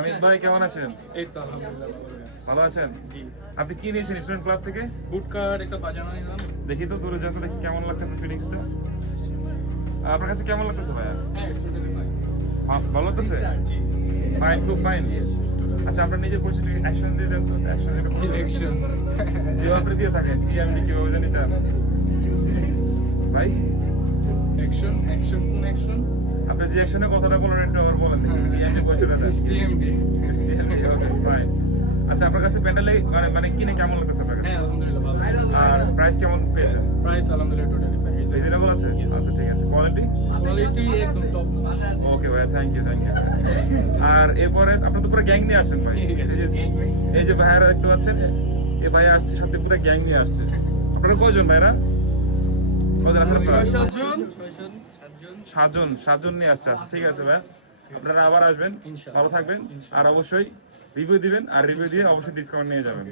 হামিদ ভাই কেমন আছেন? এই তো আলহামদুলিল্লাহ ভালো আছেন? জি। আপনি কি নিয়েছেন স্টুডেন্ট ক্লাব থেকে? বুট কার্ড একটা বাজানো নিলাম। দেখি তো দূরে যখন দেখি কেমন লাগছে আপনার ফিলিংসটা। আপনার কাছে কেমন লাগতেছে ভাইয়া? হ্যাঁ, স্টুডেন্ট ফাইন। ভালো লাগতেছে? জি। ফাইন, খুব ফাইন। আচ্ছা, আপনার নিজের পরিচিত অ্যাকশন দিয়ে দেন তো। অ্যাকশন এটা বলুন। ইলেকশন। যে আপনি দিয়ে থাকেন টিএমডি কিভাবে জানি তা ভাই, অ্যাকশন, অ্যাকশন কোন অ্যাকশন? আপনি যে অ্যাকশনের কথাটা বলেন একটু আবার বলেন দেখি। টিএমডি বলছেন না? STMD। TMD, okay fine. আচ্ছা, আপনার কাছে প্যান্ডেলে মানে কিনে কেমন লাগতেছে আপনার কাছে? হ্যাঁ, আলহামদুলিল্লাহ ভালো। আর প্রাইস কেমন পেয়েছেন? প্রাইস আলহামদুলিল্লাহ টোটালি ফাইন। রিজনেবল আছে? আচ্ছা ঠিক আছে। কোয়ালিটি? কোয়ালিটি একদম টপ। ওকে ভাই, থ্যাংক ইউ। আর এরপরে আপনার তো পুরো গ্যাং নিয়ে আসছেন ভাই। এই যে ভাইয়ারা দেখতে পাচ্ছেন, এই ভাই আসছে সাথে পুরো গ্যাং নিয়ে আসছে। আপনারা কয়জন ভাইরা? কয়জন আছেন আপনারা? 7জন নিয়ে আসছে। আচ্ছা, ঠিক আছে ভাই, আপনারা আবার আসবেন, ভালো থাকবেন, আর অবশ্যই রিভিউ দিবেন, আর রিভিউ দিয়ে অবশ্যই ডিসকাউন্ট নিয়ে যাবেন।